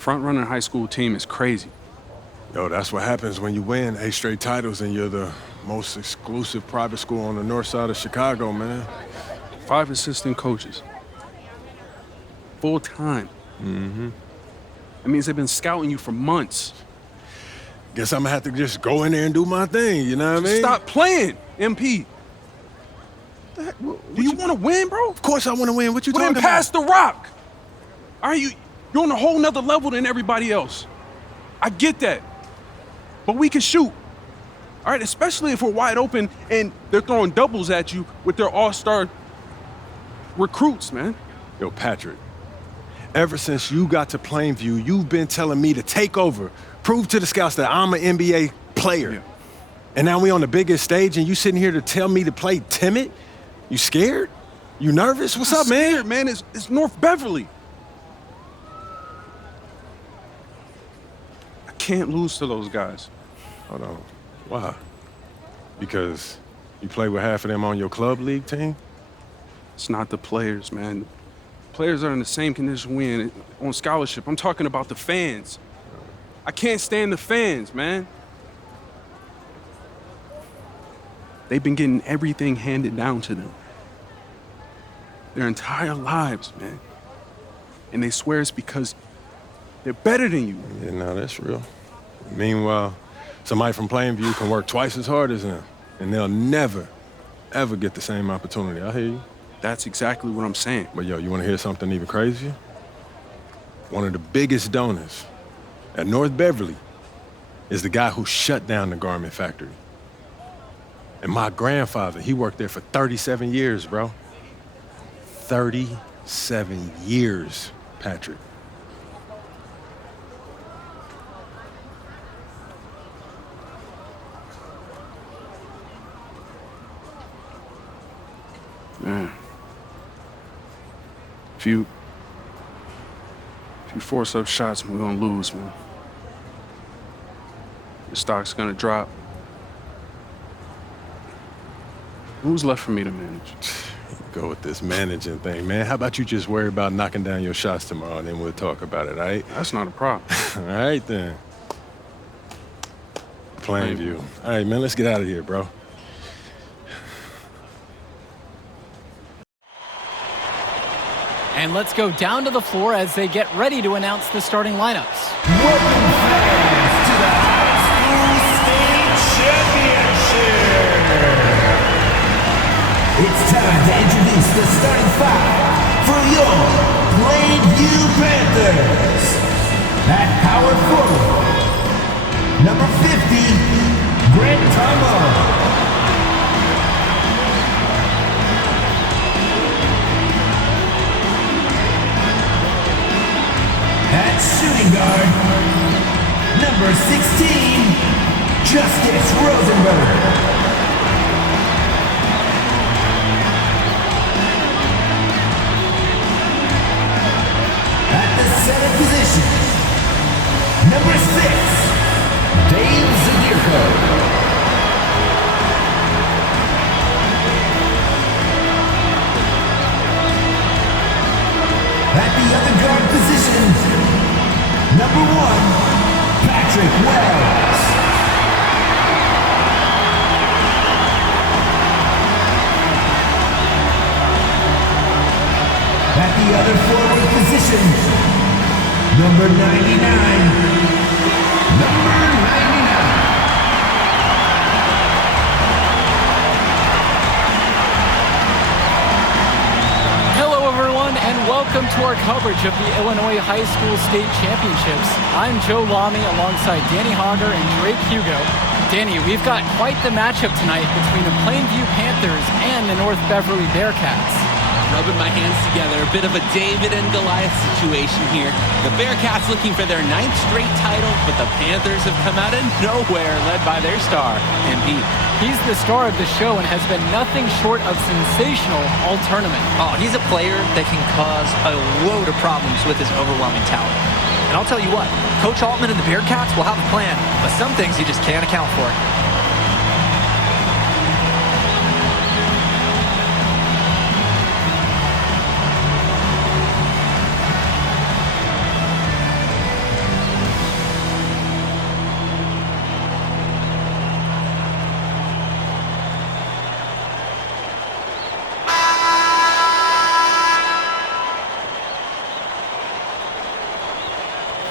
Front-running high school team is crazy. Yo, that's what happens when you win 8 straight titles and you're the most exclusive private school on the north side of Chicago, man. 5 assistant coaches. Full time. That means they've been scouting you for months. Guess I'm gonna have to just go in there and do my thing, you know what I mean? Stop playing, MP. Do you want to win, bro? Of course I want to win. What you Well, talking then about? pass the rock. All right, you're on a whole nother level than everybody else. I get that. But we can shoot. All right, especially if we're wide open and they're throwing doubles at you with their all-star recruits, man. Yo, Patrick, ever since you got to Plainview, you've been telling me to take over, prove to the scouts that I'm an NBA player. Yeah. And now we on the biggest stage and you sitting here to tell me to play timid? You scared? You nervous? What's up, man? Scared, man. It's North Beverly. I can't lose to those guys. Hold on. Why? Because you play with half of them on your club league team? It's not the players, man. Players are in the same condition we in on scholarship. I'm talking about the fans. I can't stand the fans, man. They've been getting everything handed down to them their entire lives, man. And they swear it's because they're better than you. Yeah, no, that's real. Meanwhile, somebody from Plainview can work twice as hard as them, and they'll never, ever get the same opportunity. I hear you. That's exactly what I'm saying. But yo, you want to hear something even crazier? One of the biggest donors at North Beverly is the guy who shut down the garment factory. And my grandfather, he worked there for 37 years, bro. 37 years, Patrick. Man. If you force up shots, we're gonna lose, man. The stock's gonna drop. Who's left for me to manage? Go with this managing thing, man. How about you just worry about knocking down your shots tomorrow, and then we'll talk about it, all right? That's not a problem. All right, then. Plainview. All right, man, let's get out of here, bro. And let's go down to the floor as they get ready to announce the starting lineups. Welcome fans to the High School State Championship. It's time to introduce the starting five for your Plainview Panthers. At power forward, number 50, Grant Tomo. At shooting guard, number 16, Justice Rosenberg. At the center position, number 6, Dave Zadirko. At the other guard position, number 1, Patrick Wells. At the other forward position, number 99. Number 99. Hello, everyone, and welcome to our coverage of the Illinois High School State Championships. I'm Joe Lamy alongside Danny Hogger and Drake Hugo. Danny, we've got quite the matchup tonight between the Plainview Panthers and the North Beverly Bearcats. Rubbing my hands together, a bit of a David and Goliath situation here. The Bearcats looking for their 9th straight title, but the Panthers have come out of nowhere, led by their star, MP. He's the star of the show and has been nothing short of sensational all tournament. Oh, he's a player that can cause a load of problems with his overwhelming talent. And I'll tell you what, Coach Altman and the Bearcats will have a plan, but some things you just can't account for.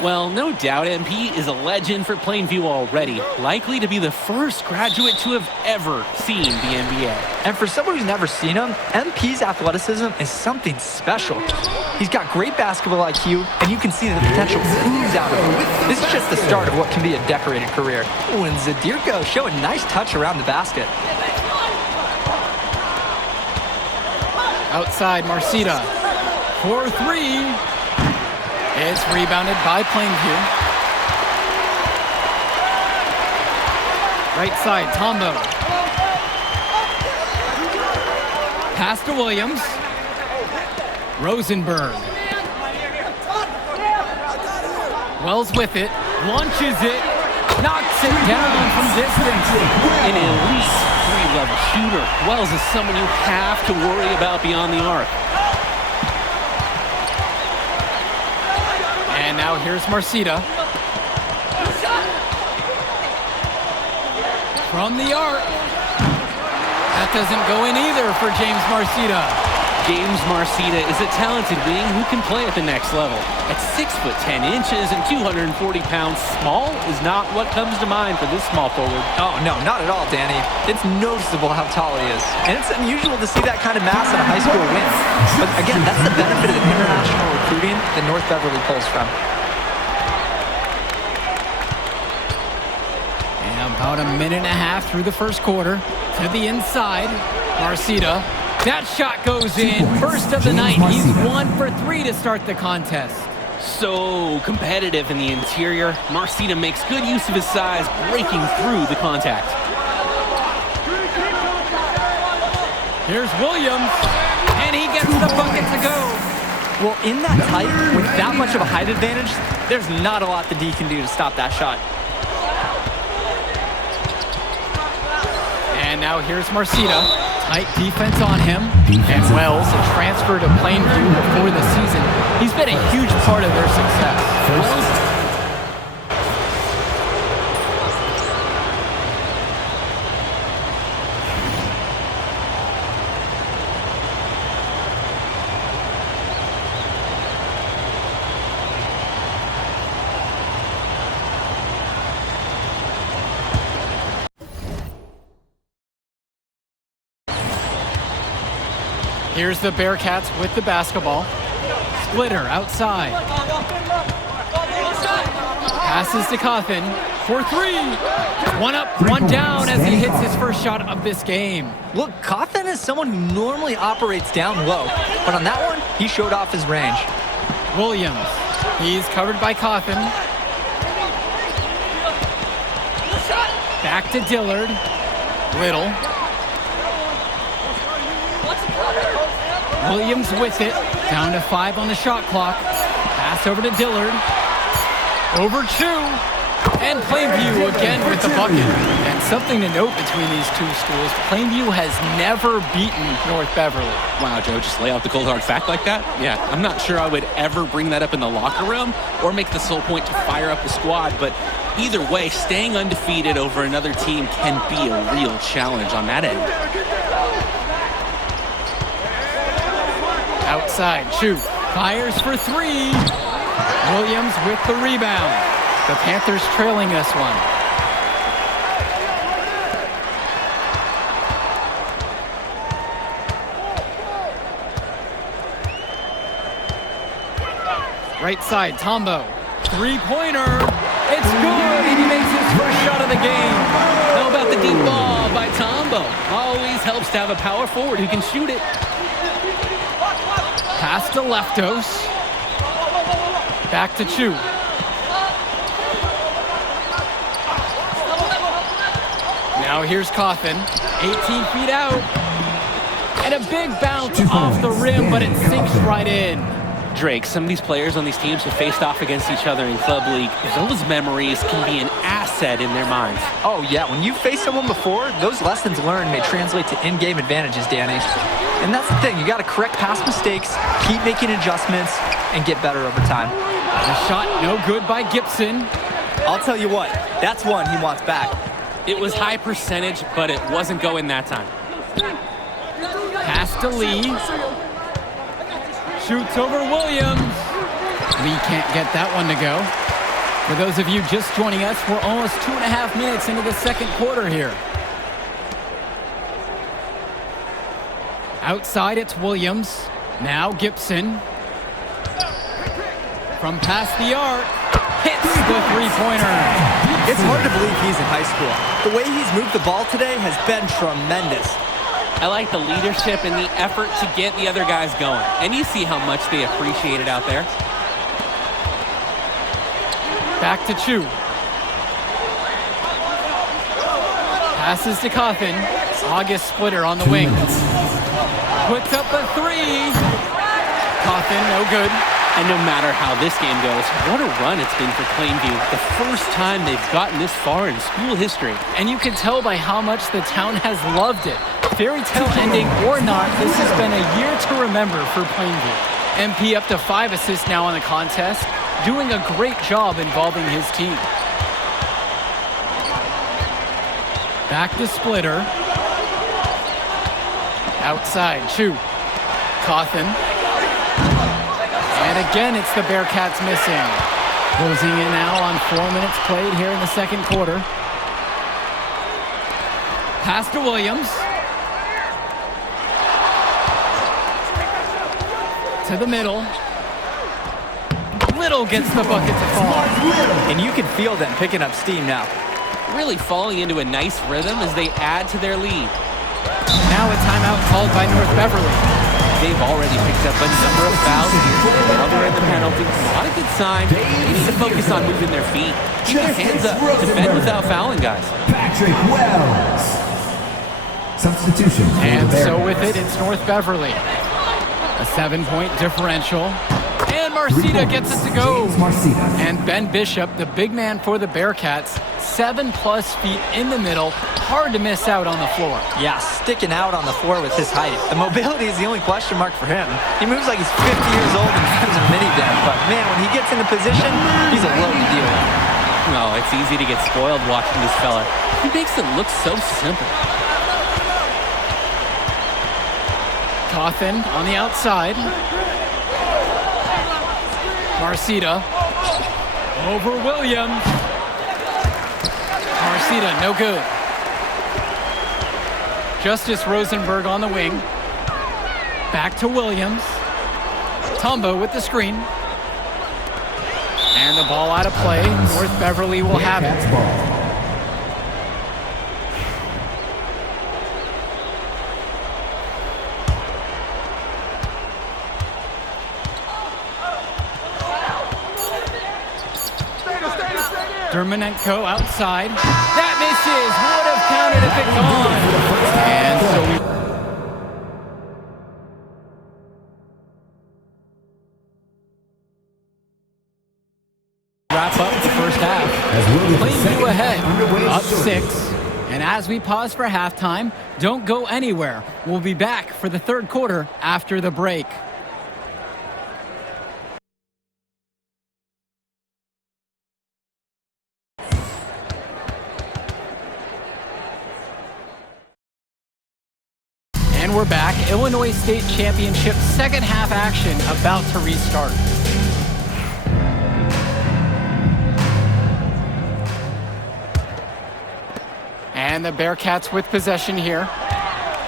Well, no doubt MP is a legend for Plainview already, likely to be the first graduate to have ever seen the NBA. And for someone who's never seen him, MP's athleticism is something special. He's got great basketball IQ, and you can see the potential ooze out of him. This is just the start of what can be a decorated career. When Zadirko show a nice touch around the basket. Outside, Marcita for three. It's rebounded by Plainview. Right side, Tombo. Pass to Williams. Rosenberg. Wells with it, launches it, knocks it down from distance. An elite three-level shooter. Wells is someone you have to worry about beyond the arc. And now here's Marcita. From the arc. That doesn't go in either for James Marcita. James Marcita is a talented wing who can play at the next level. At 6'10" and 240 pounds, small is not what comes to mind for this small forward. Oh, no, not at all, Danny. It's noticeable how tall he is. And it's unusual to see that kind of mass in a high school win. But again, that's the benefit of the international recruiting that North Beverly pulls from. And about a minute and a half through the first quarter. To the inside, Marcita. That shot goes in. First of the night. He's 1 for 3 to start the contest. So competitive in the interior. Marcita makes good use of his size, breaking through the contact. Here's Williams, and he gets the bucket to go. Well, in that tight, with that much of a height advantage, there's not a lot the D can do to stop that shot. And now here's Marcita. Tight defense on him. And Wells, a transfer to Plainview before the season. He's been a huge part of their success. Here's the Bearcats with the basketball. Splitter outside. Passes to Cawthon for three. One up, one down as he hits his first shot of this game. Look, Cawthon is someone who normally operates down low, but on that one, he showed off his range. Williams, he's covered by Cawthon. Back to Dillard. Little. Williams with it. Down to 5 on the shot clock. Pass over to Dillard. Over 2. And Plainview again with the bucket. And something to note between these two schools, Plainview has never beaten North Beverly. Wow, Joe, just lay out the cold hard fact like that? Yeah, I'm not sure I would ever bring that up in the locker room or make the sole point to fire up the squad, but either way, staying undefeated over another team can be a real challenge on that end. Outside, Chu fires for 3. Williams with the rebound. The Panthers trailing this one. Right side, Tombo. 3-pointer. It's good, and he makes his first shot of the game. How about the deep ball by Tombo? Always helps to have a power forward who can shoot it. Pass to Leftos. Back to Chu. Now here's Cawthon. 18 feet out. And a big bounce off the rim, but it sinks right in. Drake, some of these players on these teams have faced off against each other in Club League. Those memories can be an asset in their minds. Oh, yeah. When you've faced someone before, those lessons learned may translate to in-game advantages, Danny. And that's the thing. You got to correct past mistakes, keep making adjustments, and get better over time. The shot no good by Gibson. I'll tell you what, that's one he wants back. It was high percentage, but it wasn't going that time. Pass to Lee. Shoots over Williams. Lee can't get that one to go. For those of you just joining us, we're almost 2.5 minutes into the second quarter here. Outside, it's Williams. Now Gibson. From past the arc, hits the three-pointer. It's hard to believe he's in high school. The way he's moved the ball today has been tremendous. I like the leadership and the effort to get the other guys going. And you see how much they appreciate it out there. Back to Chu. Passes to Cawthon. August Splitter on the wing. Puts up a three. Cawthon, no good. And no matter how this game goes, what a run it's been for Plainview. The first time they've gotten this far in school history. And you can tell by how much the town has loved it. Fairy tale ending or not, this has been a year to remember for Plainview. MP up to 5 assists now in the contest, doing a great job involving his team. Back to Splitter. Outside, Chu. Cawthon. And again, it's the Bearcats missing. Closing in now on 4 minutes played here in the second quarter. Pass to Williams. To the middle. Little gets the bucket to fall. And you can feel them picking up steam now. Really falling into a nice rhythm as they add to their lead. Now a timeout called by North Beverly. They've already picked up a number of fouls. Now they're in the penalty. Not a good sign. They need to focus on moving their feet. Keep their hands up. Defend without fouling, guys. Patrick Wells. Substitution. for And the so Bearcats. with it, it's North Beverly. A 7-point differential. And Marcita gets it to go. James Marcita. And Ben Bishop, the big man for the Bearcats, 7+ feet in the middle. Hard to miss out on the floor. Yeah, sticking out on the floor with his height. The mobility is the only question mark for him. He moves like he's 50 years old and has a minivan, but man, when he gets into position, he's a load to deal with. No, it's easy to get spoiled watching this fella. He makes it look so simple. Cawthon on the outside. Marcita over Williams. Marcita, no good. Justice Rosenberg on the wing. Back to Williams. Tombo with the screen. And the ball out of play. North Beverly will have it. Bearcats ball. Dermonenko outside. That misses. Would have counted if it gone. And so we wrap up the first half. Plainview ahead, up 6. And as we pause for halftime, don't go anywhere. We'll be back for the third quarter after the break. And we're back. Illinois State Championship second half action about to restart. And the Bearcats with possession here.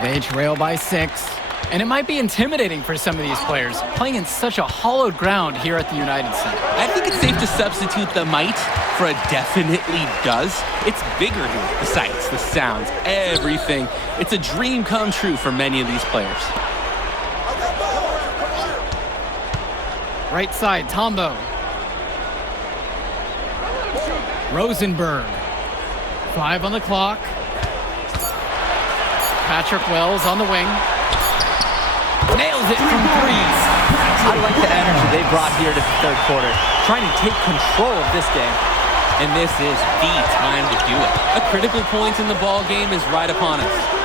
They trail by 6. And it might be intimidating for some of these players, playing in such a hollowed ground here at the United Center. I think it's safe to substitute the might for a definitely does. It's bigger here. The sights, the sounds, everything. It's a dream come true for many of these players. Right side, Tombo. Rosenberg. 5 on the clock. Patrick Wells on the wing. Nails it from 3. I like the energy they brought here to the third quarter, trying to take control of this game. And this is the time to do it. A critical point in the ball game is right upon us.